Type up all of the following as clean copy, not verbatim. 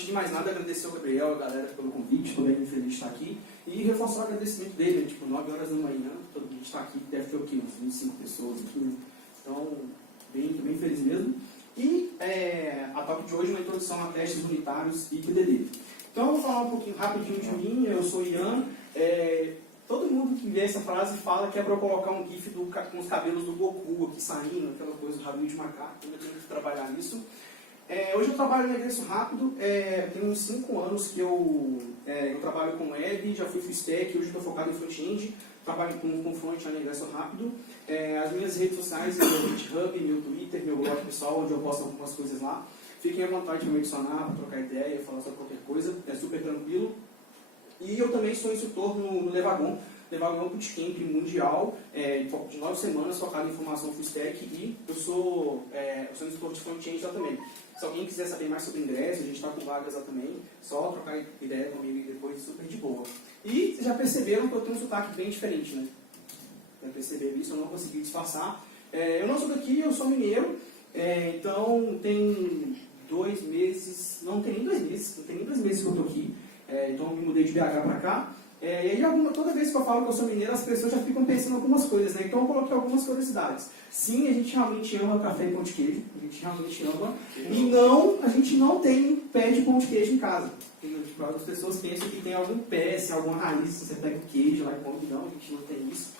antes de mais nada, agradecer ao Gabriel, a galera pelo convite, estou bem feliz de estar aqui. E reforçar o agradecimento dele, tipo, 9 horas da manhã, todo mundo está aqui, deve ter o quê? Uns 25 pessoas aqui, né? Então, estou bem feliz mesmo. E a topic de hoje é uma introdução a testes unitários e PDD. Então, eu vou falar um pouquinho rapidinho de mim, eu sou Ian. Todo mundo que vê essa frase fala que é para eu colocar um gif com os cabelos do Goku aqui saindo, aquela coisa do rabinho de macaco, eu tenho que trabalhar nisso. Hoje eu trabalho no Regresso Rápido, tem uns 5 anos que eu trabalho com web, já fui full stack, hoje estou focado em front-end, trabalho com front no Regresso Rápido. As minhas redes sociais, meu GitHub, meu Twitter, meu blog pessoal, onde eu posto algumas coisas lá. Fiquem à vontade para me adicionar, para trocar ideia, falar sobre qualquer coisa, é super tranquilo. E eu também sou instrutor no Levagon. Levagon é um bootcamp mundial de 9 semanas, focado em formação full stack, e eu sou instrutor de front-end lá também. Se alguém quiser saber mais sobre ingresso, a gente está com vagas lá também, só trocar ideia comigo e depois, super de boa. E vocês já perceberam que eu tenho um sotaque bem diferente, né? Já perceberam isso, eu não consegui disfarçar. Eu não sou daqui, eu sou mineiro, então tem 2 meses, não tem nem 2 meses, não tem nem 2 meses que eu estou aqui. Então eu me mudei de BH para cá. E aí, toda vez que eu falo que eu sou mineiro, as pessoas já ficam pensando algumas coisas, né? Então eu coloquei algumas curiosidades. Sim, a gente realmente ama café e pão de queijo, a gente realmente ama. E não, a gente não tem pé de pão de queijo em casa. Tipo, as pessoas pensam que tem algum pé, se alguma raiz, se você pega o queijo lá e come. Não, a gente não tem isso.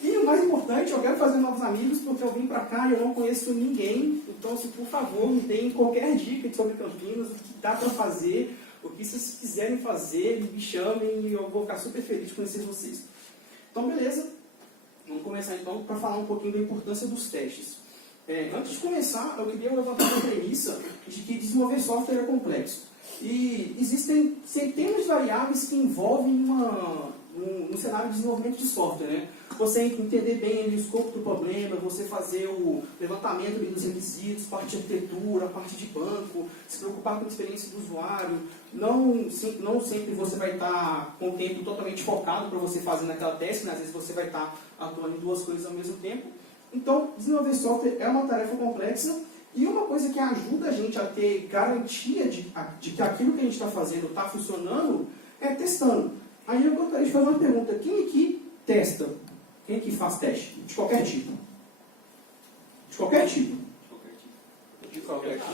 E o mais importante, eu quero fazer novos amigos, porque eu vim pra cá e eu não conheço ninguém. Então, se por favor, me deem qualquer dica sobre Campinas, o que dá pra fazer. O que vocês quiserem fazer, me chamem e eu vou ficar super feliz de conhecer vocês. Então, beleza. Vamos começar então para falar um pouquinho da importância dos testes. Antes de começar, eu queria levantar uma premissa de que desenvolver software é complexo. E existem centenas de variáveis que envolvem um cenário de desenvolvimento de software, né? Você entender bem ali o escopo do problema, você fazer o levantamento ali dos requisitos, parte de arquitetura, parte de banco, se preocupar com a experiência do usuário. Não sempre você vai estar com o tempo totalmente focado para você fazer naquela task, né? Às vezes você vai estar atuando em 2 coisas ao mesmo tempo. Então, desenvolver software é uma tarefa complexa e uma coisa que ajuda a gente a ter garantia de que aquilo que a gente está fazendo está funcionando é testando. Aí eu gostaria de fazer uma pergunta. Quem aqui testa? Quem aqui faz teste? De qualquer tipo? De qualquer tipo? De qualquer tipo.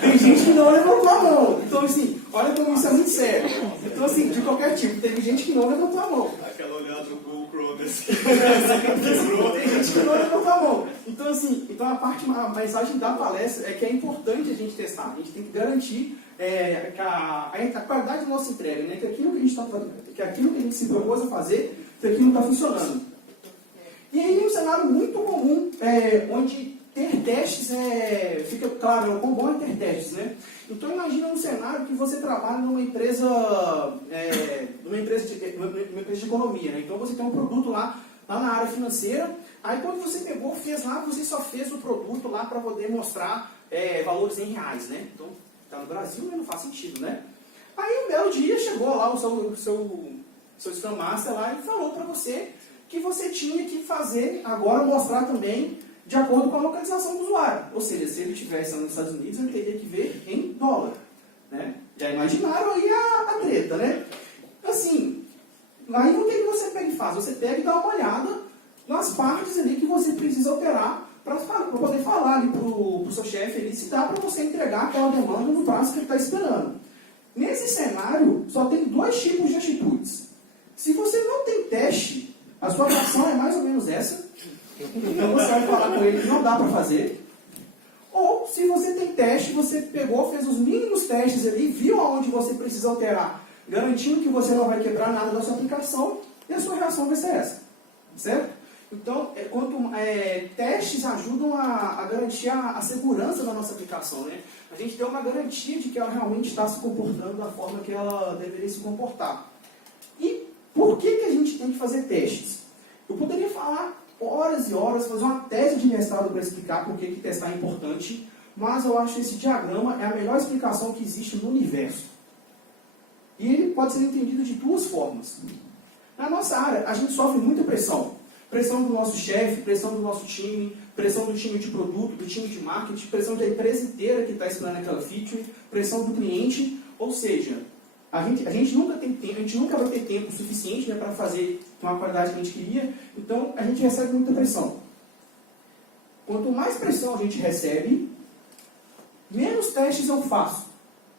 Tem gente que não levantou a mão. Então, assim, olha como isso é muito sério. Então, assim, de qualquer tipo. Teve gente que não levantou a mão. Aquela olhada do Google Chrome, assim. Tem gente que não levantou a mão. Então, assim, a mensagem da palestra é que é importante a gente testar. A gente tem que garantir a qualidade da nossa entrega, né? Que aquilo que a gente está fazendo, que aquilo que a gente se propôs a fazer, que aquilo está funcionando. E aí um cenário muito comum, onde ter testes fica claro, o quão bom é ter testes, né? Então imagina um cenário que você trabalha numa empresa de economia, né? Então você tem um produto lá na área financeira, aí quando você fez lá, você só fez o produto lá para poder mostrar valores em reais, né? Então está no Brasil, mas não faz sentido, né? Aí um belo dia chegou lá o seu Scrum Master lá e falou para você que você tinha que fazer, agora mostrar também de acordo com a localização do usuário. Ou seja, se ele estivesse nos Estados Unidos, ele teria que ver em dólar, né? Já imaginaram aí a treta, né? Assim, aí o que você pega e faz? Você pega e dá uma olhada nas partes ali que você precisa alterar para poder falar ali para o seu chefe ali, se dá para você entregar aquela demanda no prazo que ele está esperando. Nesse cenário, só tem 2 tipos de atitudes. Se você não tem teste, a sua reação é mais ou menos essa. Então você vai falar com ele que não dá para fazer. Ou, se você tem teste, você pegou, fez os mínimos testes ali, viu aonde você precisa alterar, garantindo que você não vai quebrar nada da sua aplicação, e a sua reação vai ser essa. Certo? Então, testes ajudam a garantir a segurança da nossa aplicação, né? A gente tem uma garantia de que ela realmente está se comportando da forma que ela deveria se comportar. E por que a gente tem que fazer testes? Eu poderia falar horas e horas, fazer uma tese de mestrado para explicar por que testar é importante, mas eu acho que esse diagrama é a melhor explicação que existe no universo. E ele pode ser entendido de 2 formas. Na nossa área, a gente sofre muita pressão. Pressão do nosso chefe, pressão do nosso time, pressão do time de produto, do time de marketing, pressão da empresa inteira que está esperando aquela feature, pressão do cliente, ou seja, a gente nunca tem tempo, a gente nunca vai ter tempo suficiente, né, para fazer com a qualidade que a gente queria, então a gente recebe muita pressão. Quanto mais pressão a gente recebe, menos testes eu faço.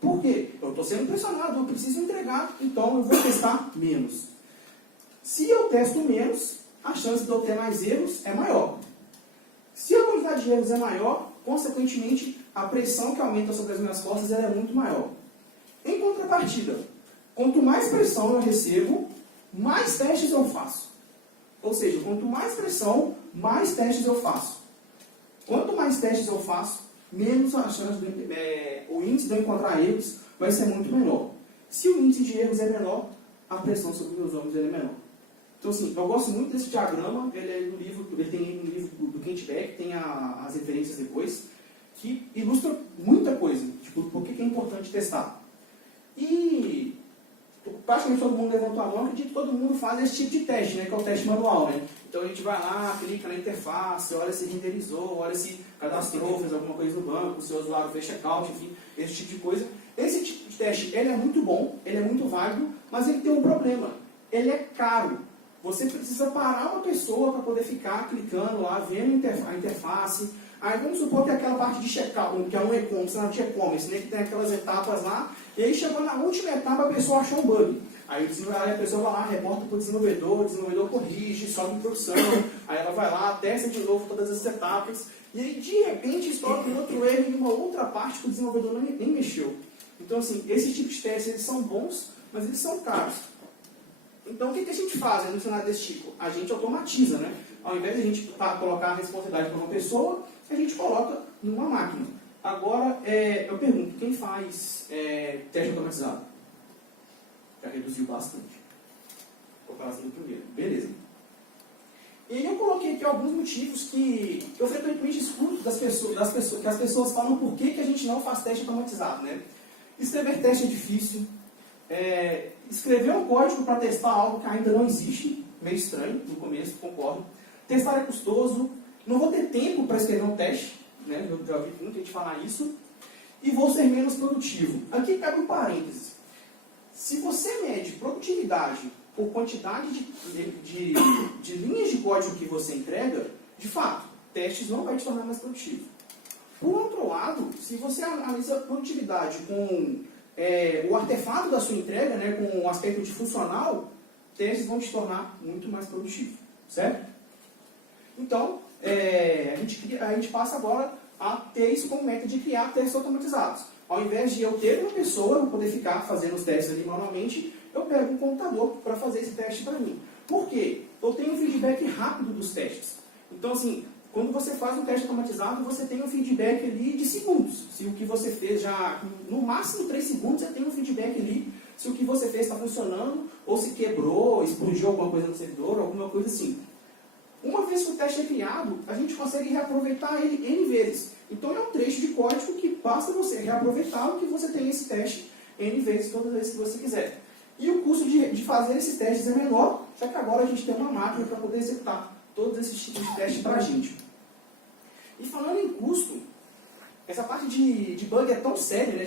Por quê? Eu estou sendo pressionado, eu preciso entregar, então eu vou testar menos. Se eu testo menos, a chance de eu ter mais erros é maior. Se a quantidade de erros é maior, consequentemente, a pressão que aumenta sobre as minhas costas ela é muito maior. Em contrapartida, quanto mais pressão eu recebo, mais testes eu faço. Ou seja, quanto mais pressão, mais testes eu faço. Quanto mais testes eu faço, menos a chance o índice de eu encontrar erros vai ser muito menor. Se o índice de erros é menor, a pressão sobre meus ombros é menor. Então, assim, eu gosto muito desse diagrama, ele tem no livro do Kent Beck, tem as referências depois, que ilustra muita coisa, tipo, por que é importante testar. E praticamente todo mundo levantou a mão, acredito que todo mundo faz esse tipo de teste, né, que é o teste manual, né? Então a gente vai lá, clica na interface, olha se renderizou, olha se cadastrou, fez alguma coisa no banco, se o usuário fez checkout, enfim, esse tipo de coisa. Esse tipo de teste, ele é muito bom, ele é muito válido, mas ele tem um problema, ele é caro. Você precisa parar uma pessoa para poder ficar clicando lá, vendo a interface. Aí vamos supor que aquela parte de checkout, que é um e-commerce, né, que tem aquelas etapas lá, e aí chegou na última etapa a pessoa achou um bug. Aí a pessoa vai lá, reporta para o desenvolvedor corrige, sobe em produção, aí ela vai lá, testa de novo todas as etapas, e aí de repente estoura um outro erro em uma outra parte que o desenvolvedor nem mexeu. Então assim, esses tipos de testes eles são bons, mas eles são caros. Então o que a gente faz no cenário desse tipo? A gente automatiza, né? Ao invés de a gente colocar a responsabilidade para uma pessoa, a gente coloca numa máquina. Agora, eu pergunto, quem faz teste automatizado? Já reduziu bastante. Comparação do primeiro. Beleza. E aí eu coloquei aqui alguns motivos que eu frequentemente escuto que as pessoas falam por que a gente não faz teste automatizado, né? Escrever teste é difícil. Escrever um código para testar algo que ainda não existe, meio estranho no começo, concordo. Testar é custoso, não vou ter tempo para escrever um teste, né? Eu já ouvi muita gente falar isso, e vou ser menos produtivo. Aqui cabe um parênteses. Se você mede produtividade por quantidade de linhas de código que você entrega, de fato, testes não vai te tornar mais produtivo. Por outro lado, se você analisa produtividade com o artefato da sua entrega, né, com o aspecto de funcional, testes vão te tornar muito mais produtivo, certo? Então, a gente passa agora a ter isso como meta de criar testes automatizados. Ao invés de eu ter uma pessoa para poder ficar fazendo os testes ali manualmente, eu pego um computador para fazer esse teste para mim. Por quê? Eu tenho um feedback rápido dos testes. Então, assim, quando você faz um teste automatizado, você tem um feedback ali de segundos. Se o que você fez já, no máximo 3 segundos, você tem um feedback ali se o que você fez está funcionando, ou se quebrou, explodiu alguma coisa no servidor, alguma coisa assim. Uma vez que o teste é criado, a gente consegue reaproveitar ele N vezes. Então é um trecho de código que basta você reaproveitar o que você tem esse teste N vezes, todas as vezes que você quiser. E o custo de fazer esses testes é menor, já que agora a gente tem uma máquina para poder executar todos esses tipos de testes para a gente. E falando em custo, essa parte de bug é tão séria, né?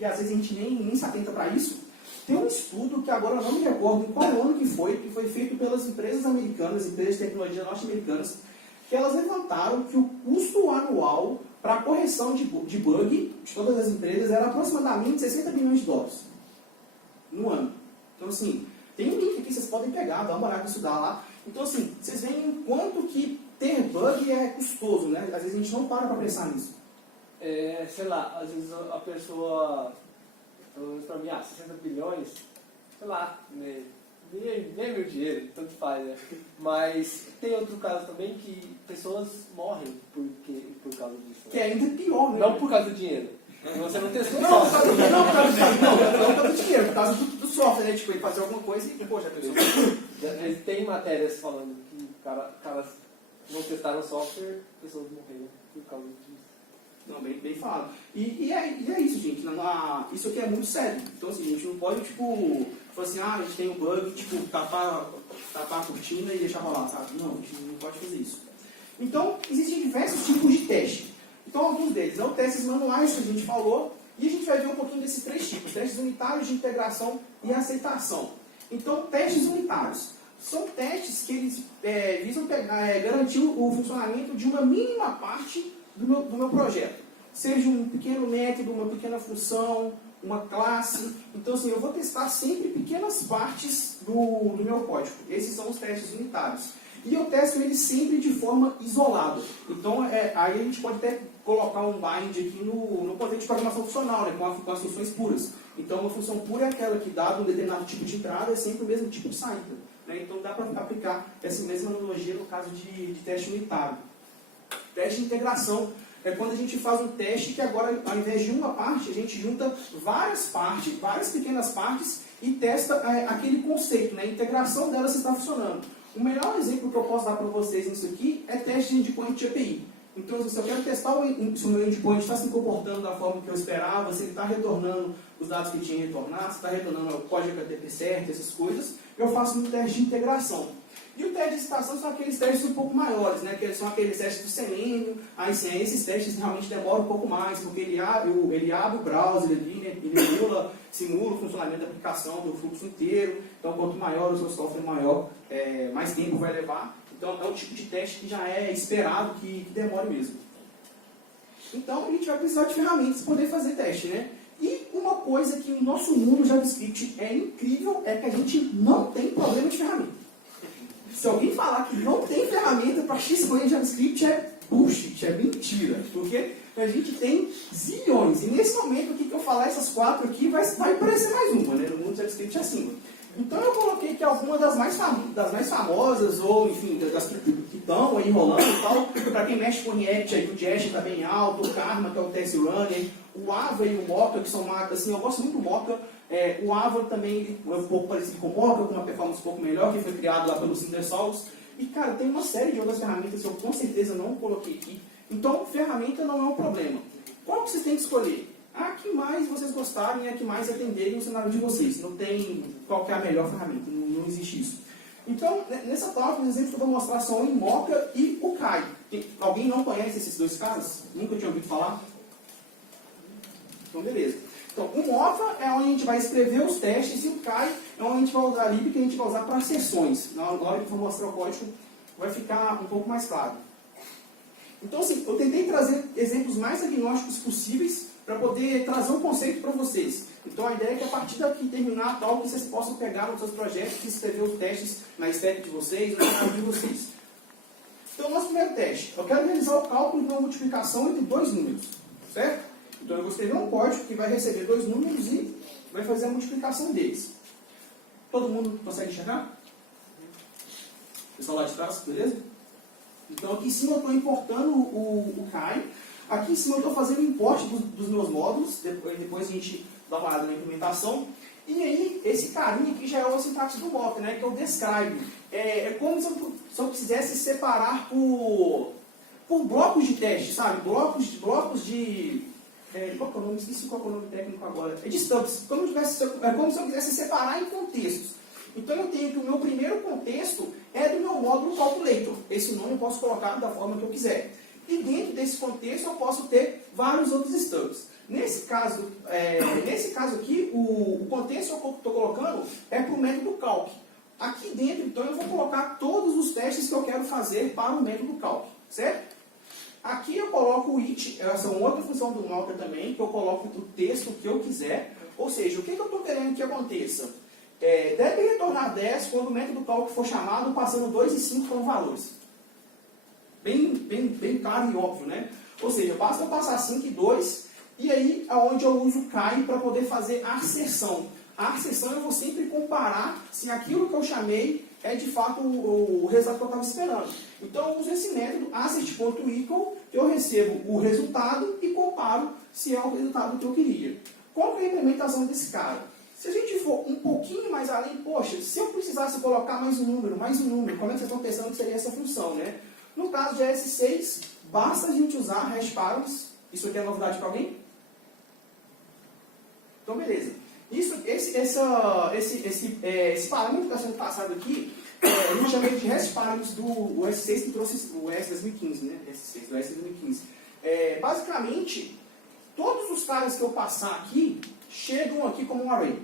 E às vezes a gente nem se atenta para isso. Tem um estudo que agora eu não me recordo em qual ano que foi feito pelas empresas americanas, empresas de tecnologia norte-americanas, que elas levantaram que o custo anual para a correção de bug de todas as empresas era aproximadamente 60 bilhões de dólares no ano. Então, assim, tem um link aqui, vocês podem pegar, dar uma olhada e estudar lá. Então, assim, vocês veem o quanto que ter bug é custoso, né? Às vezes a gente não para pensar nisso. Sei lá, às vezes a pessoa, pelo menos pra mim, 60 bilhões, sei lá, nem é meu dinheiro, tanto faz, né? Mas tem outro caso também que pessoas morrem por causa disso. Né? Que é ainda pior, né? Não por causa do dinheiro. Você não testou não por causa do dinheiro, por causa do software, né? Tipo, ele fazer alguma coisa e, poxa, a pessoa... Tem matérias falando que caras não testaram o software, pessoas morreram por causa disso. Não, bem falado. E é isso, gente. Isso aqui é muito sério. Então, assim, a gente não pode, tipo, falar assim, a gente tem um bug, tipo, tapar a cortina e deixar rolar, sabe? Não, a gente não pode fazer isso. Então, existem diversos tipos de teste. Então, alguns deles são testes manuais que a gente falou, e a gente vai ver um pouquinho desses três tipos: testes unitários, de integração e aceitação. Então, testes unitários são testes que eles visam garantir o funcionamento de uma mínima parte do meu projeto. Seja um pequeno método, uma pequena função, uma classe. Então, assim, eu vou testar sempre pequenas partes do meu código. Esses são os testes unitários. E eu testo eles sempre de forma isolada. Então, aí a gente pode até colocar um bind aqui no conceito de programação funcional, né, com as funções puras. Então, uma função pura é aquela que, dado um determinado tipo de entrada, é sempre o mesmo tipo de saída. Né? Então, dá para aplicar essa mesma analogia no caso de teste unitário. Teste de integração é quando a gente faz um teste que agora, ao invés de uma parte, a gente junta várias partes, várias pequenas partes e testa aquele conceito, né? A integração delas está funcionando. O melhor exemplo que eu posso dar para vocês nisso aqui é teste de endpoint de API. Então, se eu quero testar se o meu endpoint está se comportando da forma que eu esperava, se ele está retornando os dados que ele tinha que retornar, se está retornando o código HTTP certo, essas coisas, eu faço um teste de integração. E o teste de citação são aqueles testes um pouco maiores, né? Que são aqueles testes do Selenium. Aí sim, esses testes realmente demoram um pouco mais, porque ele abre o browser ali, né? Ele simula o funcionamento da aplicação, do fluxo inteiro. Então, quanto maior o seu software, mais tempo vai levar. Então, é um tipo de teste que já é esperado que demore mesmo. Então, a gente vai precisar de ferramentas para poder fazer teste, né? E uma coisa que no nosso mundo JavaScript é incrível é que a gente não tem problema de ferramenta. Se alguém falar que não tem ferramenta para X coisa em JavaScript, é bullshit, é mentira. Porque a gente tem zilhões. E nesse momento aqui que eu falar essas 4 aqui, vai aparecer mais uma, né? No mundo JavaScript é assim. Então eu coloquei aqui algumas das mais famosas, ou enfim, das que estão aí rolando e tal. Para quem mexe com React, aí o Jest está bem alto, o Karma, que é o Test Runner, o Ava e o Mocha, que são marcas, assim, eu gosto muito do Mocha. O Ava também é um pouco parecido com o Mocha, com uma performance um pouco melhor, que foi criado lá pelos Cindersols. E, cara, tem uma série de outras ferramentas que eu com certeza não coloquei aqui. Então, ferramenta não é um problema. Qual que vocês têm que escolher? A que mais vocês gostarem e a que mais atenderem no cenário de vocês. Não tem qual que é a melhor ferramenta, não existe isso. Então, nessa tabela, por exemplo, que eu vou mostrar são o Mocha e o Kai. Alguém não conhece esses dois caras? Nunca tinha ouvido falar? Então, beleza. Então, o Mocha é onde a gente vai escrever os testes e o Kai é onde a gente vai usar a lib que a gente vai usar para sessões. Na hora que eu for mostrar o código, vai ficar um pouco mais claro. Então, assim, eu tentei trazer exemplos mais agnósticos possíveis para poder trazer um conceito para vocês. Então, a ideia é que a partir daqui terminar tal, que vocês possam pegar nos seus projetos e escrever os testes na stack de vocês, no canal de vocês. Então, nosso primeiro teste. Eu quero realizar o cálculo de uma multiplicação entre dois números. Certo? Então, eu vou escrever um código que vai receber dois números e vai fazer a multiplicação deles. Todo mundo consegue enxergar? Pessoal lá de trás, beleza? Então, aqui em cima eu estou importando o Kai. Aqui em cima eu estou fazendo o import dos meus módulos. Depois a gente dá uma olhada na implementação. E aí, esse carinha aqui já é o sintaxe do Mocha, né? Que é o describe. É como se eu quisesse separar por blocos de teste, sabe? Blocos de qual que é o nome? Esqueci qual que é o nome técnico agora. É de stubs. Como se eu quisesse separar em contextos. Então eu tenho que o meu primeiro contexto é do meu módulo calculator. Esse nome eu posso colocar da forma que eu quiser. E dentro desse contexto eu posso ter vários outros stubs. Nesse caso aqui, o contexto que eu estou colocando é para o método calc. Aqui dentro, então, eu vou colocar todos os testes que eu quero fazer para o método calc. Certo? Aqui eu coloco o it, essa é uma outra função do Mocha também, que eu coloco o texto que eu quiser. Ou seja, o que eu estou querendo que aconteça? Deve retornar 10 quando o método calc for chamado, passando 2 e 5 como valores. Bem claro e óbvio, né? Ou seja, basta eu passar 5 e 2, e aí é onde eu uso o Kai para poder fazer a asserção. A asserção eu vou sempre comparar se aquilo que eu chamei é de fato o resultado que eu estava esperando. Então eu uso esse método assert.equal, eu recebo o resultado e comparo se é o resultado que eu queria. Qual que é a implementação desse cara? Se a gente for um pouquinho mais além, poxa, se eu precisasse colocar mais um número, como é que vocês estão pensando que seria essa função, né? No caso de S6, basta a gente usar hash params. Isso aqui é novidade para alguém? Então, beleza. Esse parâmetro que está sendo passado aqui a gente chama ele de REST Parameters do S6 que trouxe o S2015, né? S6, do S2015. Basicamente, todos os caras que eu passar aqui, chegam aqui como um array.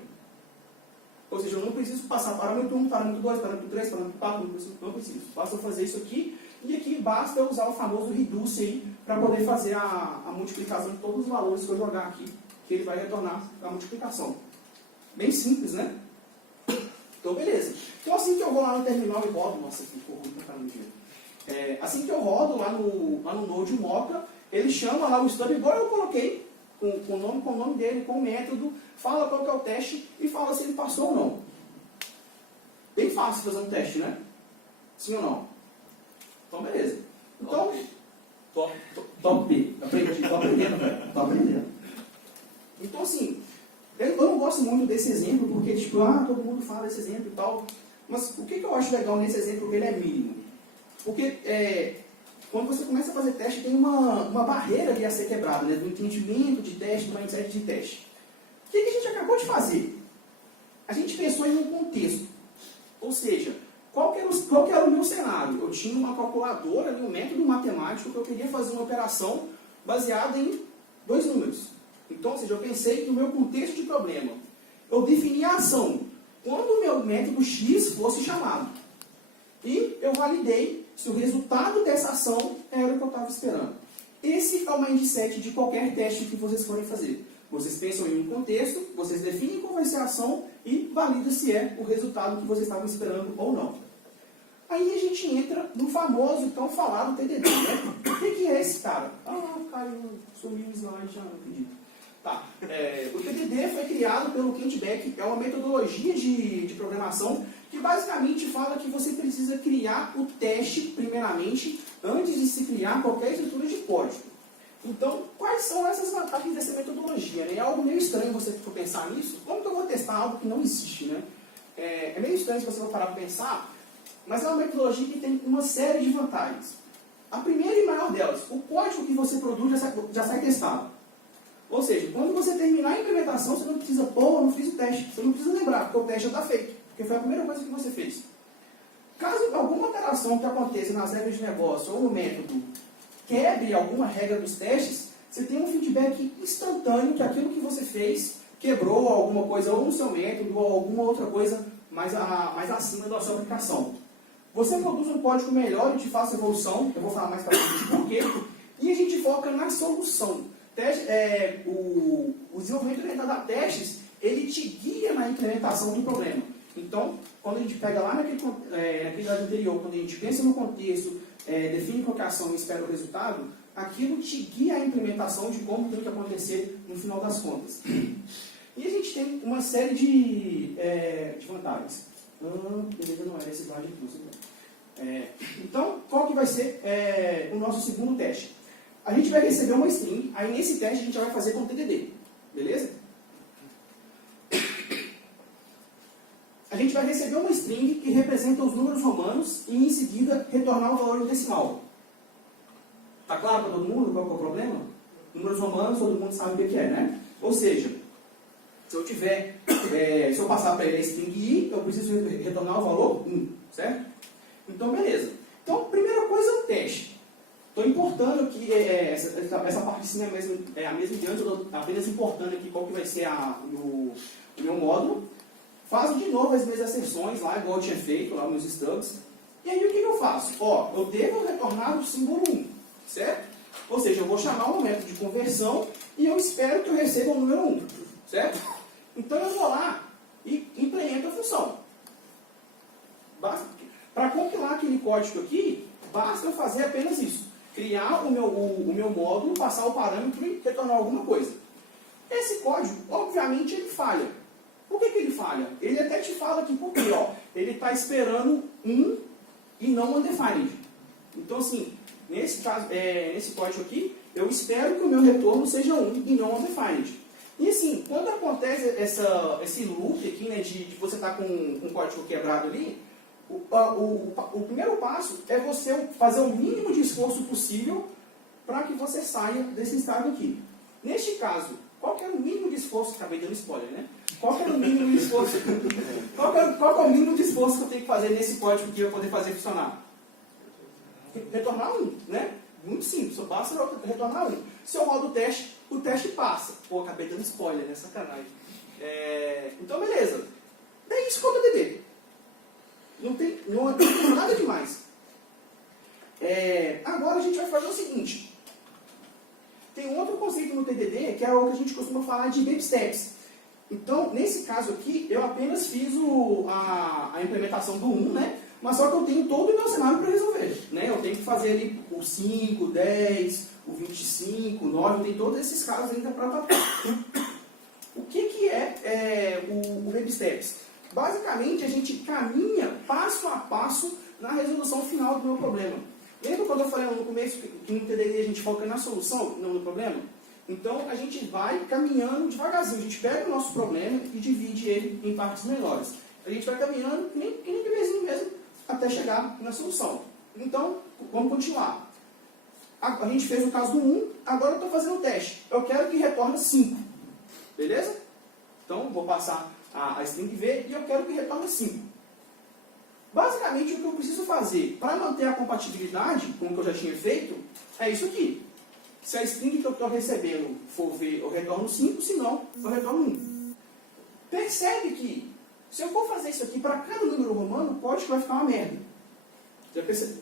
Ou seja, eu não preciso passar parâmetro 1, parâmetro 2, parâmetro 3, parâmetro 4, não preciso. Basta eu fazer isso aqui, e aqui basta eu usar o famoso reduce aí, para poder fazer a multiplicação de todos os valores que eu jogar aqui, que ele vai retornar a multiplicação. Bem simples, né? Então, beleza. Então, assim que eu vou lá no terminal e rodo, nossa, ficou ruim pra caramba, assim que eu rodo lá no Node Mocha, ele chama lá o stub, igual eu coloquei, com o nome dele, com o método, fala qual que é o teste e fala se ele passou ou não. Bem fácil fazer um teste, né? Sim ou não? Então, beleza. Então, top. Tô aprendendo. Então, assim, eu não gosto muito desse exemplo, porque, tipo, todo mundo fala desse exemplo e tal. Mas o que eu acho legal nesse exemplo? Ele é mínimo. Porque, quando você começa a fazer teste, tem uma barreira ali a ser quebrada, né? Do entendimento de teste, do mindset de teste. O que a gente acabou de fazer? A gente pensou em um contexto. Ou seja, qual que era o meu cenário? Eu tinha uma calculadora, um método matemático que eu queria fazer uma operação baseada em 2 números. Então, ou seja, eu pensei no meu contexto de problema. Eu defini a ação quando o meu método X fosse chamado. E eu validei se o resultado dessa ação era o que eu estava esperando. Esse é o mindset de qualquer teste que vocês forem fazer. Vocês pensam em um contexto, vocês definem qual vai ser a ação e validam se é o resultado que vocês estavam esperando ou não. Aí a gente entra no famoso, tão falado TDD, né? O que é esse cara? Caiu, sumiu o slide, já não acredito. Tá. O TDD foi criado pelo Kent Beck, é uma metodologia de programação que basicamente fala que você precisa criar o teste, primeiramente, antes de se criar qualquer estrutura de código. Então, quais são essas vantagens dessa metodologia? Né? É algo meio estranho você for pensar nisso. Como que eu vou testar algo que não existe? Né? É meio estranho se você for parar para pensar, mas é uma metodologia que tem uma série de vantagens. A primeira e maior delas, o código que você produz já sai testado. Ou seja, quando você terminar a implementação, você não precisa, eu não fiz o teste. Você não precisa lembrar, porque o teste já está feito. Porque foi a primeira coisa que você fez. Caso alguma alteração que aconteça nas regras de negócio ou no método quebre alguma regra dos testes, você tem um feedback instantâneo que aquilo que você fez quebrou alguma coisa ou no seu método ou alguma outra coisa mais acima da sua aplicação. Você produz um código melhor e de fácil evolução, eu vou falar mais para frente por quê, e a gente foca na solução. O desenvolvimento orientado a testes, ele te guia na implementação do problema. Então, quando a gente pega lá naquele slide anterior, quando a gente pensa no contexto, define qual é a ação e espera o resultado, aquilo te guia a implementação de como tem que acontecer no final das contas. E a gente tem uma série de vantagens. Beleza, não era esse slide aqui. Então, qual que vai ser o nosso segundo teste? A gente vai receber uma string, aí nesse teste a gente vai fazer com TDD. Beleza? A gente vai receber uma string que representa os números romanos e em seguida retornar o valor em decimal. Tá claro para todo mundo qual é o problema? Números romanos, todo mundo sabe o que é, né? Ou seja, se eu passar para ele a string i, eu preciso retornar o valor 1, certo? Então, beleza. Então, primeira coisa, o teste. Estou importando aqui, essa parte de cima é a mesma de antes, eu estou apenas importando aqui qual que vai ser o meu módulo. Faço de novo as minhas asserções lá, igual eu tinha feito lá nos stubs. E aí o que eu faço? Eu devo retornar o símbolo 1, certo? Ou seja, eu vou chamar um método de conversão e eu espero que eu receba o número 1, certo? Então eu vou lá e implemento a função. Para compilar aquele código aqui, basta eu fazer apenas isso. Criar o meu módulo, passar o parâmetro e retornar alguma coisa. Esse código, obviamente, ele falha. Por que ele falha? Ele até te fala aqui, porque ele está esperando 1 e não undefined. Então, assim, nesse caso, nesse código aqui, eu espero que o meu retorno seja 1 e não undefined. E assim, quando acontece esse loop aqui, né, de você estar com um código quebrado ali, o primeiro passo é você fazer o mínimo de esforço possível para que você saia desse estado aqui. Neste caso, qual que era o mínimo de esforço? Acabei dando spoiler, né? Qual que era o mínimo de esforço? Qual Qual que é o mínimo de esforço que eu tenho que fazer nesse código aqui para poder fazer funcionar? Retornar 1, né? Muito simples, só basta retornar 1. Se eu rodo o teste passa. Pô, acabei dando spoiler, né? Sacanagem. Então, beleza. É isso que é o TDD. Não tem nada demais. Agora a gente vai fazer o seguinte. Tem um outro conceito no TDD, que é o que a gente costuma falar de baby steps. Então, nesse caso aqui, eu apenas fiz a implementação do 1, né? Mas só que eu tenho todo o meu cenário para resolver. Né? Eu tenho que fazer ali o 5, o 10, o 25, o 9, eu tenho todos esses casos ainda para tratar. O que é o baby steps? Basicamente, a gente caminha passo a passo na resolução final do meu problema. Lembra quando eu falei no começo que no TDD a gente foca na solução, não no problema? Então, a gente vai caminhando devagarzinho. A gente pega o nosso problema e divide ele em partes menores. A gente vai caminhando, que nem bebezinho mesmo, até chegar na solução. Então, vamos continuar. A gente fez o caso do 1, agora eu estou fazendo o teste. Eu quero que retorne 5. Beleza? Então, vou passar a string V e eu quero que retorne 5. Basicamente, o que eu preciso fazer para manter a compatibilidade com o que eu já tinha feito é isso aqui. Se a string que eu estou recebendo for V, eu retorno 5, se não, eu retorno 1. Percebe que, se eu for fazer isso aqui para cada número romano, o código vai ficar uma merda.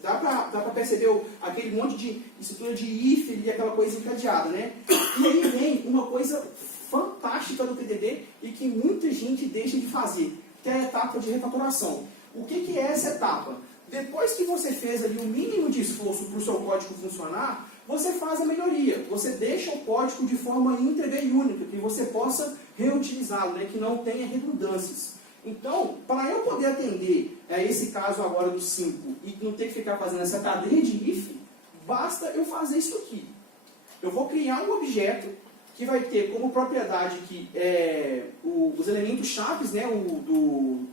Dá para perceber aquele monte de estrutura de if e aquela coisa encadeada, né? E aí vem uma coisa fantástica do TDD e que muita gente deixa de fazer, que é a etapa de refatoração. O que é essa etapa? Depois que você fez ali o mínimo de esforço para o seu código funcionar, você faz a melhoria. Você deixa o código de forma íntegra e única, que você possa reutilizá-lo, né? Que não tenha redundâncias. Então, para eu poder atender esse caso agora do 5 e não ter que ficar fazendo essa cadeia de if, basta eu fazer isso aqui. Eu vou criar um objeto que vai ter como propriedade aqui os elementos chaves, né,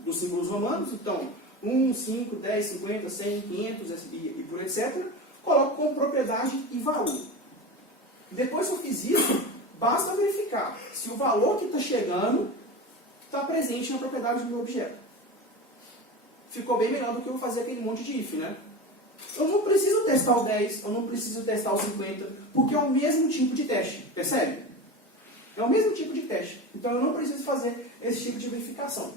dos símbolos romanos. Então, 1, 5, 10, 50, 100, 500 e por etc. Coloco como propriedade e valor. Depois que eu fiz isso, basta verificar se o valor que está chegando está presente na propriedade do meu objeto. Ficou bem melhor do que eu fazer aquele monte de if, né? Eu não preciso testar o 10, eu não preciso testar o 50, porque é o mesmo tipo de teste, percebe? É o mesmo tipo de teste, então eu não preciso fazer esse tipo de verificação.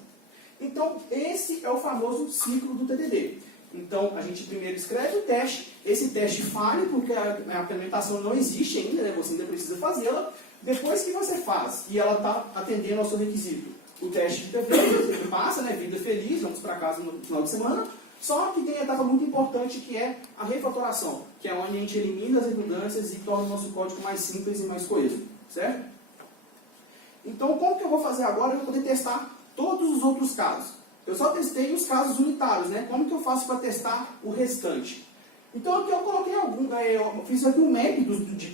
Então, esse é o famoso ciclo do TDD. Então, a gente primeiro escreve o teste, esse teste falha, porque a implementação não existe ainda, né? Você ainda precisa fazê-la. Depois que você faz e ela está atendendo ao seu requisito, o teste fica feliz, ele passa, né? Vida feliz, vamos para casa no final de semana. Só que tem a etapa muito importante que é a refatoração, que é onde a gente elimina as redundâncias e torna o nosso código mais simples e mais coeso, certo? Então, como que eu vou fazer agora? Eu vou poder testar todos os outros casos. Eu só testei os casos unitários, né? Como que eu faço para testar o restante? Então, aqui eu coloquei eu fiz aqui um map de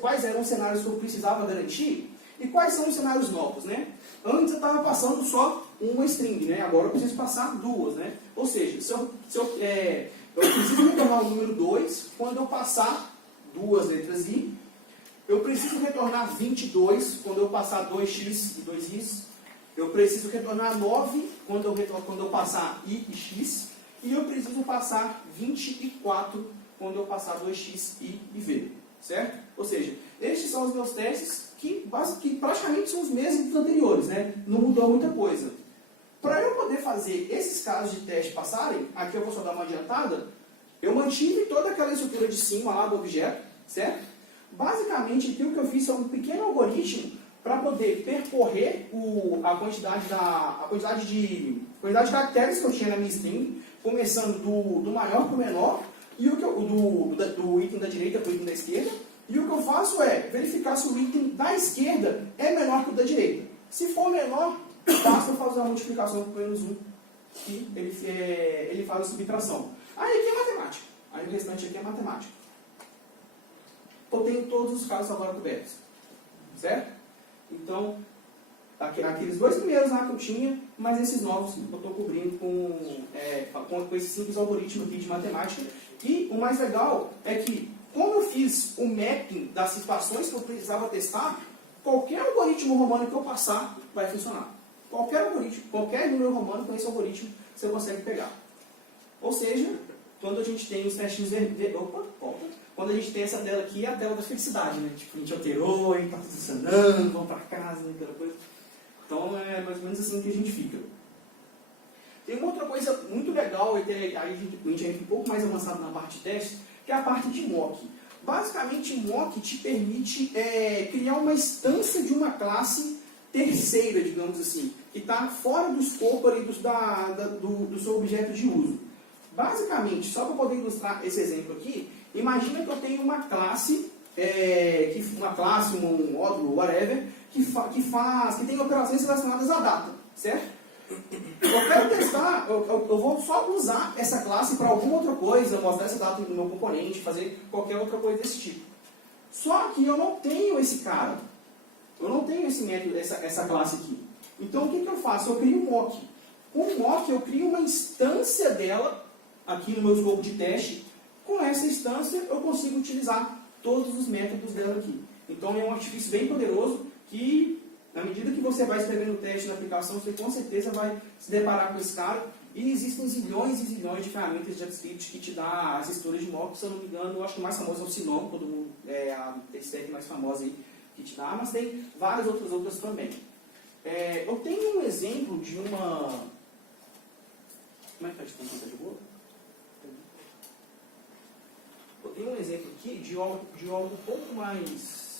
quais eram os cenários que eu precisava garantir e quais são os cenários novos, né? Antes eu estava passando só uma string, né? Agora eu preciso passar duas, né? Ou seja, eu preciso retornar o número 2 quando eu passar duas letras i. Eu preciso retornar 22 quando eu passar 2x e 2is. Eu preciso retornar 9 quando eu passar i e x. E eu preciso passar 24 quando eu passar 2x, i e v. Certo? Ou seja, estes são os meus testes que praticamente são os mesmos dos anteriores, né? Não mudou muita coisa. Para eu poder fazer esses casos de teste passarem, aqui eu vou só dar uma adiantada, eu mantive toda aquela estrutura de cima lá do objeto, certo? Basicamente, aqui o que eu fiz é um pequeno algoritmo para poder percorrer a quantidade de caracteres que eu tinha na minha string, começando do maior para o menor, e do item da direita para o item da esquerda. E o que eu faço é verificar se o item da esquerda é menor que o da direita. Se for menor, basta eu fazer uma multiplicação por menos 1, que ele faz a subtração. Aí aqui é matemática. Aí o restante aqui é matemática. Eu tenho todos os casos agora cobertos. Certo? Então, aqueles dois primeiros lá que eu tinha, mas esses novos eu estou cobrindo com esse simples algoritmo aqui de matemática. E o mais legal é que, como eu fiz o mapping das situações que eu precisava testar, qualquer algoritmo romano que eu passar vai funcionar. qualquer algoritmo, qualquer número romano com esse algoritmo você consegue pegar. Ou seja, quando a gente tem os testes quando a gente tem essa tela aqui, é a tela da felicidade, né? Tipo, a gente alterou, e está tudo funcionando, vamos para casa, aquela coisa. Então é mais ou menos assim que a gente fica. Tem uma outra coisa muito legal, e aí a gente entra um pouco mais avançado na parte de teste, que é a parte de mock. Basicamente, mock te permite criar uma instância de uma classe terceira, digamos assim, que está fora do escopo ali do seu objeto de uso. Basicamente, só para poder ilustrar esse exemplo aqui, imagina que eu tenho uma classe, um módulo, whatever, que tem operações relacionadas à data, certo? Eu quero testar, eu vou só usar essa classe para alguma outra coisa, mostrar essa data no meu componente, fazer qualquer outra coisa desse tipo. Só que eu não tenho esse cara, eu não tenho esse método, essa classe aqui. Então o que eu faço? Eu crio um mock. Com o mock eu crio uma instância dela, aqui no meu escopo de teste. Com essa instância eu consigo utilizar todos os métodos dela aqui. Então é um artifício bem poderoso que, na medida que você vai escrevendo o teste na aplicação, você com certeza vai se deparar com esse cara. E existem zilhões e zilhões de ferramentas de JavaScript que te dá as histórias de mock. Se eu não me engano, eu acho que o mais famoso é o Sinom, todo mundo a stack mais famosa aí que te dá, mas tem várias outras também. Eu tenho um exemplo de uma... Como é que faz de boa? Eu tenho um exemplo aqui de algo um pouco mais...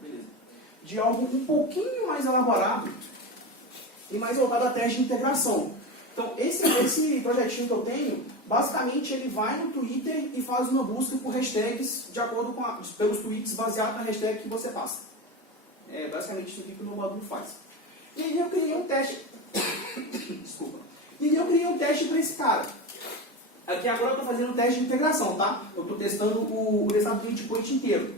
Beleza. De algo um pouquinho mais elaborado e mais voltado a teste de integração. Então, esse projetinho que eu tenho, basicamente ele vai no Twitter e faz uma busca por hashtags de acordo com pelos tweets baseado na hashtag que você passa. É basicamente isso aqui que o meu módulo faz. E aí eu criei um teste. Desculpa. E aí eu criei um teste para esse cara. Aqui agora eu estou fazendo um teste de integração, tá? Eu estou testando o resultado do endpoint inteiro.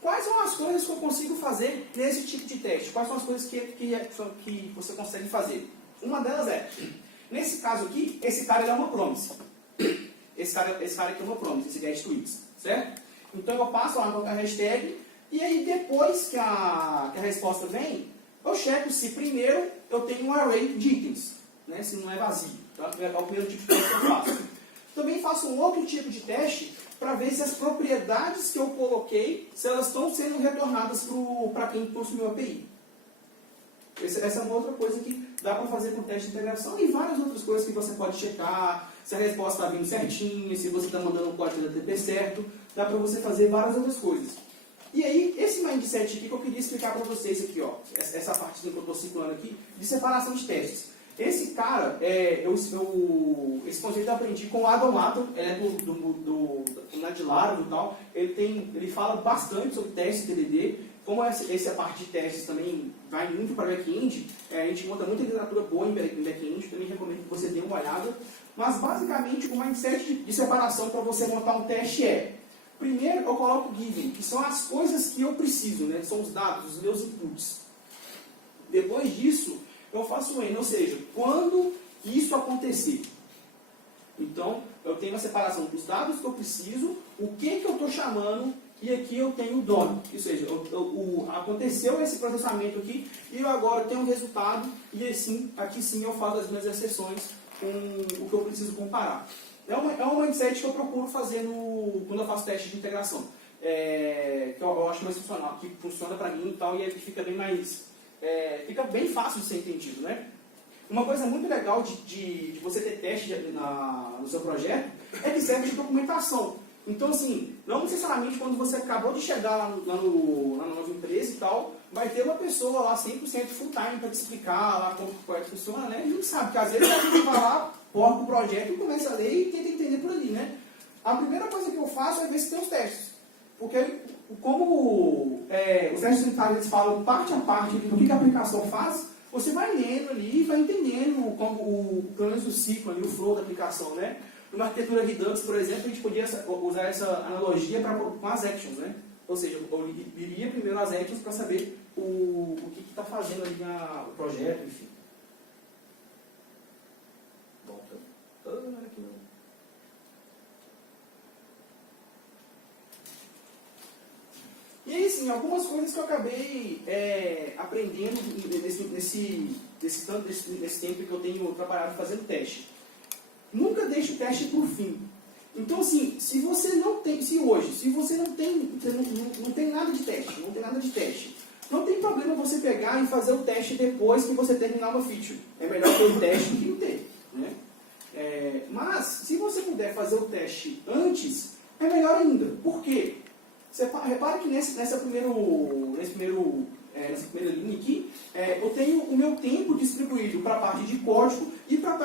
Quais são as coisas que eu consigo fazer nesse tipo de teste? Quais são as coisas que você consegue fazer? Uma delas é, nesse caso aqui, esse cara ele é uma promise. Esse cara aqui é uma promise, esse get tweets, certo? Então eu passo lá com a hashtag, e aí depois que a resposta vem, eu checo se primeiro eu tenho um array de itens, né? Se não é vazio. Tá? É o primeiro tipo de teste que eu faço. Também faço um outro tipo de teste para ver se as propriedades que eu coloquei, se elas estão sendo retornadas para quem consumiu a API. Essa é uma outra coisa que dá para fazer com teste de integração e várias outras coisas que você pode checar, se a resposta está vindo certinha, se você está mandando o código da TP certo, dá para você fazer várias outras coisas. E aí, esse mindset aqui que eu queria explicar para vocês aqui, ó, essa parte que eu estou ciclando aqui, de separação de testes. Esse cara, esse conceito eu aprendi com o Adam Mato, ele é do Lara e tal, ele fala bastante sobre teste TDD, como essa parte de testes também vai muito para back-end, a gente monta muita literatura boa em back-end, também recomendo que você dê uma olhada, mas basicamente o mindset de separação para você montar um teste primeiro eu coloco o given, que são as coisas que eu preciso, né? São os dados, os meus inputs. Depois disso, eu faço o N, ou seja, quando isso acontecer. Então, eu tenho a separação dos dados que eu preciso, o que eu estou chamando, e aqui eu tenho o dono. Ou seja, aconteceu esse processamento aqui, e eu agora tenho um resultado, e assim, aqui sim eu faço as minhas exceções com o que eu preciso comparar. É um mindset que eu procuro fazer quando eu faço teste de integração. Que eu acho mais funcional, que funciona para mim e tal, e aí fica bem mais... fica bem fácil de ser entendido, né? Uma coisa muito legal de você ter teste no seu projeto é que serve de documentação. Então, assim, não necessariamente quando você acabou de chegar lá na nova empresa e tal, vai ter uma pessoa lá 100% full time para te explicar lá como o projeto funciona, né? E a gente sabe que às vezes a gente vai lá, porta o projeto e começa a ler e tenta entender por ali, né? A primeira coisa que eu faço é ver se tem os testes. Porque como os testes unitários eles falam parte a parte do que a aplicação faz, você vai lendo ali e vai entendendo pelo menos o ciclo ali, o flow da aplicação, né? Numa arquitetura Redux, por exemplo, a gente podia usar essa analogia com as actions, né? Ou seja, eu iria primeiro as actions para saber o que está fazendo ali o projeto, enfim. Volta. Não era aqui não. E aí, assim, algumas coisas que eu acabei aprendendo nesse tempo que eu tenho trabalhado fazendo teste. Nunca deixe o teste por fim. Então, assim, se você não tem nada de teste, não tem problema você pegar e fazer o teste depois que você terminar uma feature. É melhor ter o teste do que não ter, né? Mas, se você puder fazer o teste antes, é melhor ainda. Por quê? Repare que nessa primeira linha aqui, eu tenho o meu tempo distribuído para a parte de código e para a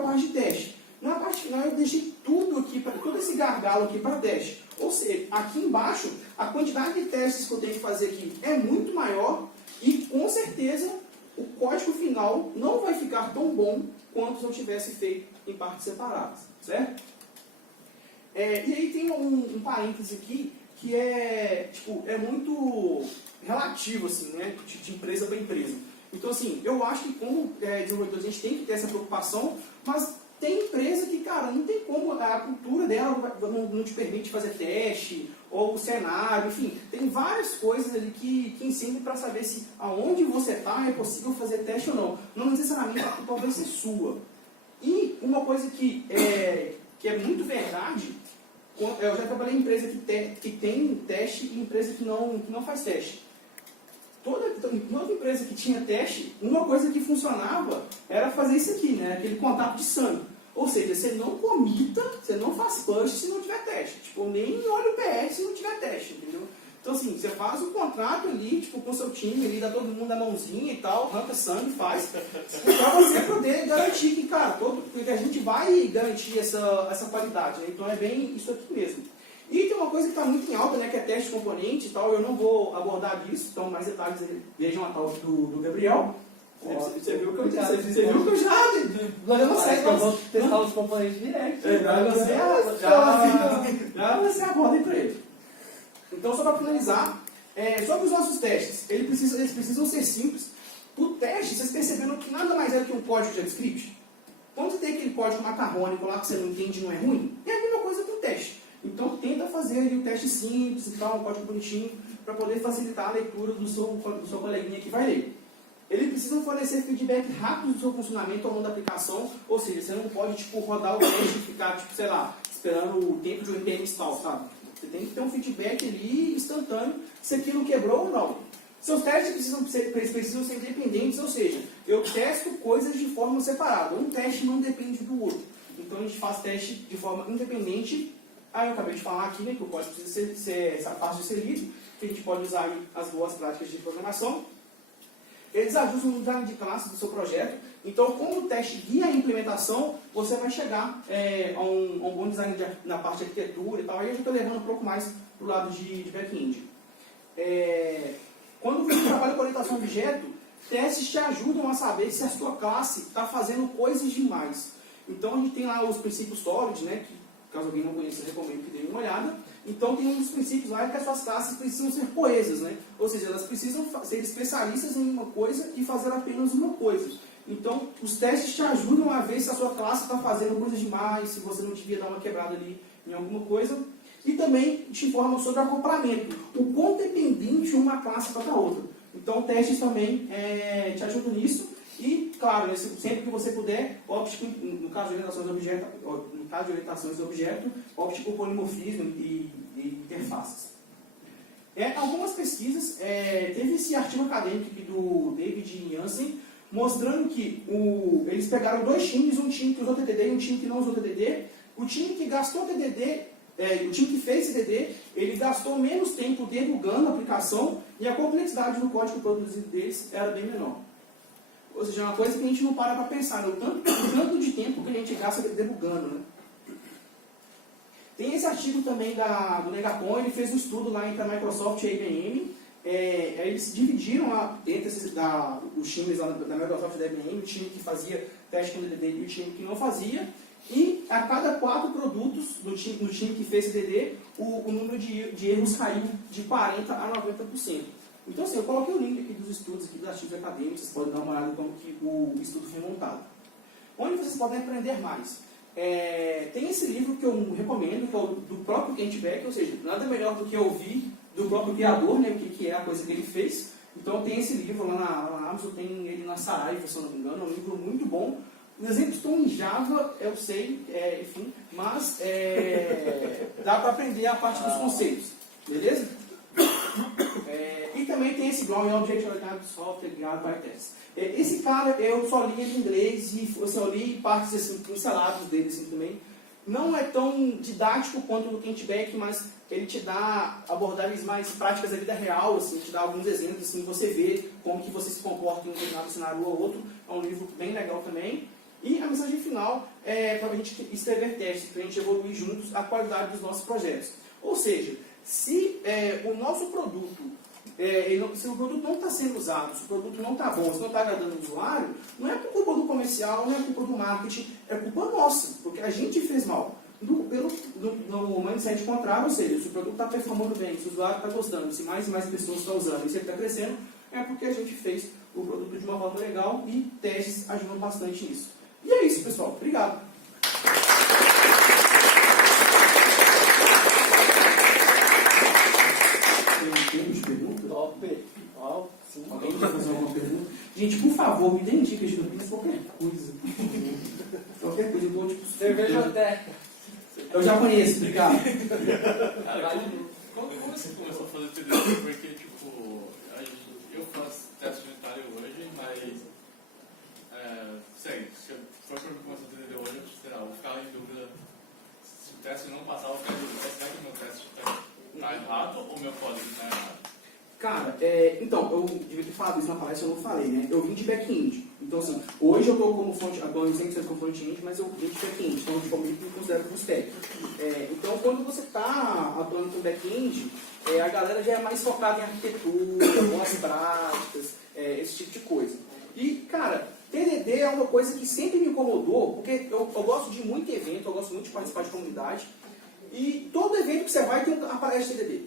parte de teste. Na parte final eu deixei tudo aqui, todo esse gargalo aqui para teste. Ou seja, aqui embaixo, a quantidade de testes que eu tenho que fazer aqui é muito maior e com certeza o código final não vai ficar tão bom quanto se eu tivesse feito em partes separadas, certo? E aí tem um parêntese aqui que é muito relativo, assim, né, de empresa para empresa. Então, assim, eu acho que como desenvolvedor a gente tem que ter essa preocupação, mas tem empresa que, cara, não tem como, a cultura dela não te permite fazer teste, ou o cenário, enfim, tem várias coisas ali que ensinam para saber se aonde você está é possível fazer teste ou não. Não necessariamente a culpa vai ser sua. E uma coisa que é muito verdade, eu já trabalhei em empresa que tem teste e empresa que não faz teste. Toda empresa que tinha teste, uma coisa que funcionava era fazer isso aqui, né? Aquele contato de sangue. Ou seja, você não comita, você não faz push se não tiver teste. Tipo, nem olha o PS se não tiver teste, entendeu? Então, assim, você faz o contrato ali, tipo, com o seu time, ali, dá todo mundo a mãozinha e tal, arranca sangue, faz, pra você poder garantir que, cara, que a gente vai garantir essa qualidade, né? Então, é bem isso aqui mesmo. E tem uma coisa que está muito em alta, né, que é teste de componente e tal, eu não vou abordar disso, então mais detalhes vejam a tal do Gabriel. Você viu que eu já... Eu não sei, eu vou testar os componentes direto. Já você aborda aí para ele. Então, só para finalizar, sobre os nossos testes, eles precisam ser simples. O teste, vocês perceberam que nada mais é do que um código de JavaScript? Quando você tem aquele código macarrônico lá que você não entende e não é ruim, é a mesma coisa que o teste. Então, tenta fazer ali um teste simples e tal, um código bonitinho, para poder facilitar a leitura do seu coleguinha que vai ler. Eles precisam fornecer feedback rápido do seu funcionamento ao longo da aplicação, ou seja, você não pode tipo, rodar o teste e ficar, tipo, sei lá, esperando o tempo de um NPM install, sabe? Você tem que ter um feedback ali instantâneo se aquilo quebrou ou não. Seus testes precisam ser independentes, ou seja, eu testo coisas de forma separada. Um teste não depende do outro. Então a gente faz teste de forma independente. Aí eu acabei de falar aqui, né, que o código precisa ser fácil de ser lido, que a gente pode usar aí as boas práticas de programação. Eles ajudam no design de classes do seu projeto. Então, como o teste guia a implementação, você vai chegar a um bom design na parte de arquitetura e tal. Aí eu já estou levando um pouco mais para o lado de back-end. Quando você trabalha com orientação a objeto, testes te ajudam a saber se a sua classe está fazendo coisas demais. Então, a gente tem lá os princípios SOLID, né, que caso alguém não conheça, eu recomendo que dê uma olhada. Então, tem um dos princípios lá que as suas classes precisam ser coesas, né? Ou seja, elas precisam ser especialistas em uma coisa e fazer apenas uma coisa. Então, os testes te ajudam a ver se a sua classe está fazendo coisas demais, se você não devia dar uma quebrada ali em alguma coisa. E também te informam sobre acoplamento, o quão dependente uma classe está da outra. Então, testes também te ajudam nisso. E, claro, sempre que você puder, opte, no caso de orientações de objeto, opte por polimorfismo e interfaces. Algumas pesquisas, teve esse artigo acadêmico aqui do David Jansen, mostrando que eles pegaram dois times, um time que usou TDD e um time que não usou TDD. O time que gastou TDD, o time que fez TDD, ele gastou menos tempo debugando a aplicação e a complexidade do código produzido deles era bem menor. Ou seja, é uma coisa que a gente não para pensar, o tanto de tempo que a gente gasta debugando, né? Tem esse artigo também do Negapon, ele fez um estudo lá entre a Microsoft e a IBM. Eles dividiram entre os times da Microsoft e da IBM, o time que fazia teste com DDD e o time que não fazia. E a cada 4 produtos no time que fez CDD, o número de erros caiu de 40% a 90%. Então, assim, eu coloquei o link aqui dos estudos, aqui dos artigos acadêmicos, vocês podem dar uma olhada em como que o estudo foi montado. Onde vocês podem aprender mais? Tem esse livro que eu recomendo, que é o do próprio Kent Beck, ou seja, nada melhor do que ouvir do próprio criador, né, o que é a coisa que ele fez. Então tem esse livro lá na Amazon, tem ele na Saraiva, se eu não me engano, é um livro muito bom. Os exemplos estão em Java, eu sei, enfim, mas dá para aprender a parte dos conceitos, beleza? E também tem esse Ground Object Oriented Software Guiado by Tests. Esse cara, eu só li ele em inglês e assim, eu li partes assim, pinceladas dele assim, também. Não é tão didático quanto o Kentback, mas ele te dá abordagens mais práticas da vida real, assim, te dá alguns exemplos, assim, você vê como que você se comporta em um determinado cenário ou outro. É um livro bem legal também. E a mensagem final é para a gente escrever testes, para a gente evoluir juntos a qualidade dos nossos projetos. Ou seja, se o nosso produto, se o produto não está sendo usado, se o produto não está bom, se não está agradando o usuário, não é culpa do comercial, não é culpa do marketing, é culpa nossa, porque a gente fez mal. No mindset contrário, ou seja, se o produto está performando bem, se o usuário está gostando, se mais e mais pessoas estão usando e se ele está crescendo, é porque a gente fez o produto de uma forma legal e testes ajudam bastante nisso. E é isso, pessoal. Obrigado. Tem tempo de pergunta? Top. Sim. Alguém quer fazer alguma pergunta? Gente, por favor, me deem dicas de campinhas, qualquer coisa. Qualquer coisa, eu vou tipo... Cervejoteca. Eu já conheço, obrigado. Cara, como você começou a fazer TDD? Porque, tipo, eu faço teste unitário hoje, mas... sei, se for para começar a TDD hoje, sei lá, eu vou ficar em dúvida. Se o teste não passar, eu vou ficar em dúvida. Será que o meu teste está errado ou o meu código está errado? Cara, então, eu devia ter falado isso na palestra, eu não falei, né? Eu vim de back-end. Então, assim, hoje eu estou como atuando 100% como front-end, mas eu vim de back-end. Então, tipo, eu me considero full stack. Então, quando você está atuando com back-end, a galera já é mais focada em arquitetura, boas práticas, esse tipo de coisa. E, cara, TDD é uma coisa que sempre me incomodou, porque eu gosto de muito evento, eu gosto muito de participar de comunidade, e todo evento que você vai tem uma palestra de TDD.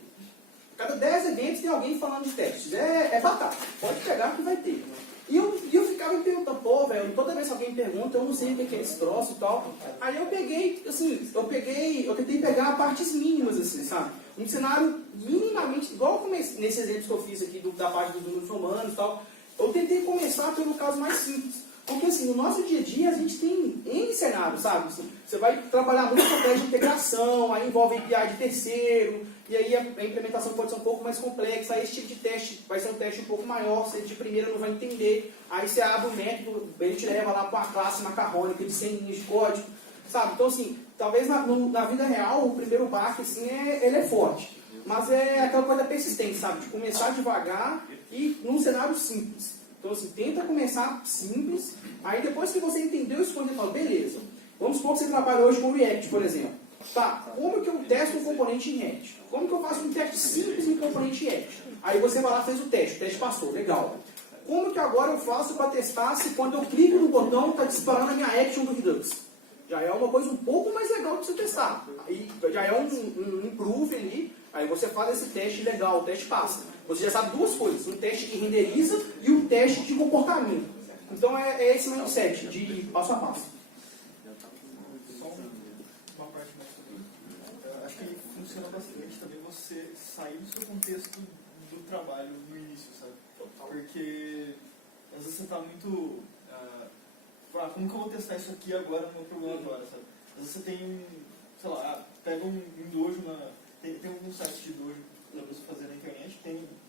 Cada 10 eventos tem alguém falando de testes. É batata. Pode pegar que vai ter. E eu ficava me perguntando, pô, velho, toda vez que alguém me pergunta, eu não sei o que é esse troço e tal. Aí eu peguei, assim, eu tentei pegar partes mínimas, assim, sabe? Um cenário minimamente, igual nesses exemplos que eu fiz aqui da parte dos números romanos e tal, eu tentei começar pelo caso mais simples. Porque, assim, no nosso dia a dia, a gente tem N cenários, sabe? Você vai trabalhar muito com teste de integração, aí envolve API de terceiro, e aí a implementação pode ser um pouco mais complexa, aí esse tipo de teste vai ser um teste um pouco maior, você de primeira não vai entender, aí você abre o método, ele te leva lá para uma classe macarrônica de 100 linhas de código, sabe? Então, assim, talvez na vida real, o primeiro baque, assim, ele é forte, mas é aquela coisa persistente, sabe? De começar devagar e num cenário simples. Então, assim, tenta começar simples, aí depois que você entendeu isso, você fala, beleza, vamos supor que você trabalha hoje com React, por exemplo. Tá, como que eu testo um componente em React? Como que eu faço um teste simples em componente React? Aí você vai lá e fez o teste passou, legal. Como que agora eu faço para testar se quando eu clico no botão está disparando a minha action do Redux? Já é uma coisa um pouco mais legal de você testar. Aí já é um improve ali, aí você faz esse teste legal, o teste passa. Você já sabe duas coisas, um teste que renderiza e um teste de comportamento. Então é esse mindset de passo a passo. Acho que funciona bastante também você sair do seu contexto do trabalho no início, sabe? Porque às vezes você está muito... como que eu vou testar isso aqui agora no meu problema agora, sabe? Às vezes você tem sei lá, pega um dojo, tem alguns sites de dojo para você fazer na internet,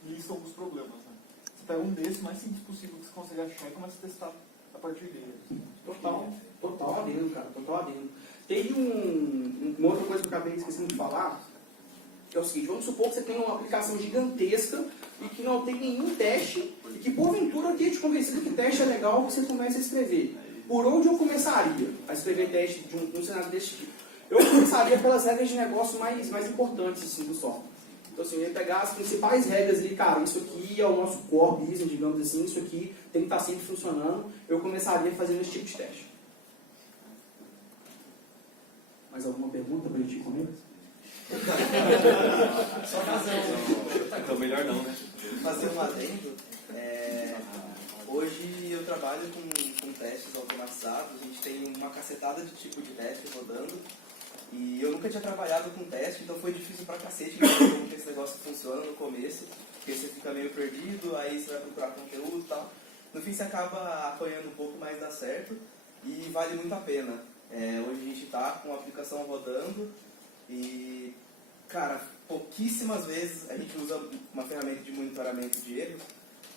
lista alguns problemas, né? Você pega um desses, mais simples possível que você consegue achar e começa a testar a partir dele. Total adendo, cara, total adendo. Teve uma outra coisa que eu acabei esquecendo de falar, que é o seguinte, vamos supor que você tem uma aplicação gigantesca e que não tem nenhum teste, e que porventura eu tenha te convencido que teste é legal, você começa a escrever. Por onde eu começaria a escrever teste de um cenário desse tipo? Eu começaria pelas regras de negócio mais importantes assim, do software. Então assim, eu ia pegar as principais regras ali, cara, isso aqui é o nosso core business, digamos assim, isso aqui tem que estar sempre funcionando. Eu começaria fazendo esse tipo de teste. Mais alguma pergunta para a gente comer? Só fazer Então melhor não, né? fazer um adendo. Hoje eu trabalho com testes automatizados, a gente tem uma cacetada de tipo de teste rodando E eu nunca tinha trabalhado com teste, então foi difícil pra cacete entender como que esse negócio funciona no começo, porque você fica meio perdido, aí você vai procurar conteúdo e tal. No fim você acaba apanhando um pouco, mas dá certo e vale muito a pena. Hoje a gente está com a aplicação rodando e, cara, pouquíssimas vezes a gente usa uma ferramenta de monitoramento de erros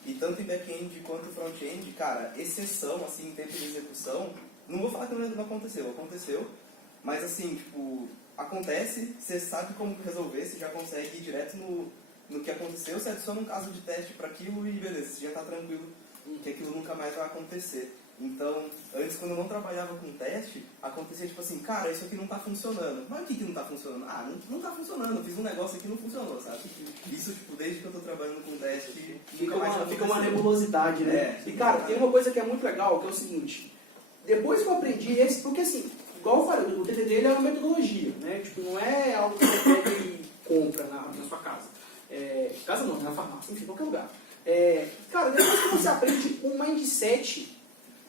e tanto em back-end quanto em front-end, cara, exceção, assim, em tempo de execução, não vou falar que não aconteceu, mas assim, tipo, acontece, você sabe como resolver, você já consegue ir direto no que aconteceu, você adiciona um caso de teste para aquilo e beleza, você já está tranquilo que aquilo nunca mais vai acontecer. Então, antes quando eu não trabalhava com teste, acontecia tipo assim, cara, isso aqui não está funcionando. Mas o que não está funcionando? Ah, não está funcionando, eu fiz um negócio aqui e não funcionou, sabe? Isso, tipo, desde que eu estou trabalhando com teste, Fica uma nebulosidade, né? E cara, tem uma coisa que é muito legal, que é o seguinte, depois que eu aprendi esse, porque assim, igual eu falei, o TDD ele é uma metodologia, né? Tipo, não é algo que você pega e compra na sua casa. Casa não, na farmácia, enfim, em qualquer lugar. Cara, depois que você aprende um mindset,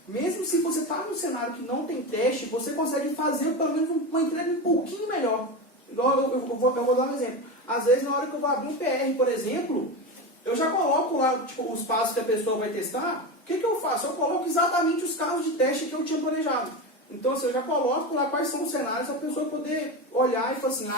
mesmo se você está num cenário que não tem teste, você consegue fazer pelo menos uma entrega um pouquinho melhor. Igual eu vou dar um exemplo. Às vezes, na hora que eu vou abrir um PR, por exemplo, eu já coloco lá tipo, os passos que a pessoa vai testar. O que eu faço? Eu coloco exatamente os casos de teste que eu tinha planejado. Então, assim, eu já coloco lá quais são os cenários para a pessoa poder olhar e falar assim,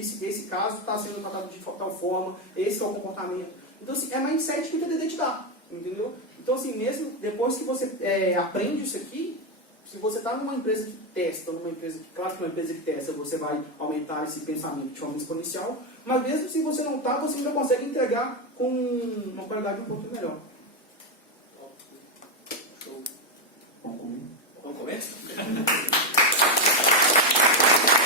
esse caso está sendo tratado de tal forma, esse é o comportamento. Então, assim, é mindset que o TDD te dá, entendeu? Então, assim, mesmo depois que você aprende isso aqui, se você está numa empresa que testa, claro que numa empresa que testa, você vai aumentar esse pensamento de forma exponencial, mas mesmo se você não está, você ainda consegue entregar com uma qualidade um pouco melhor. Show. Vamos comer?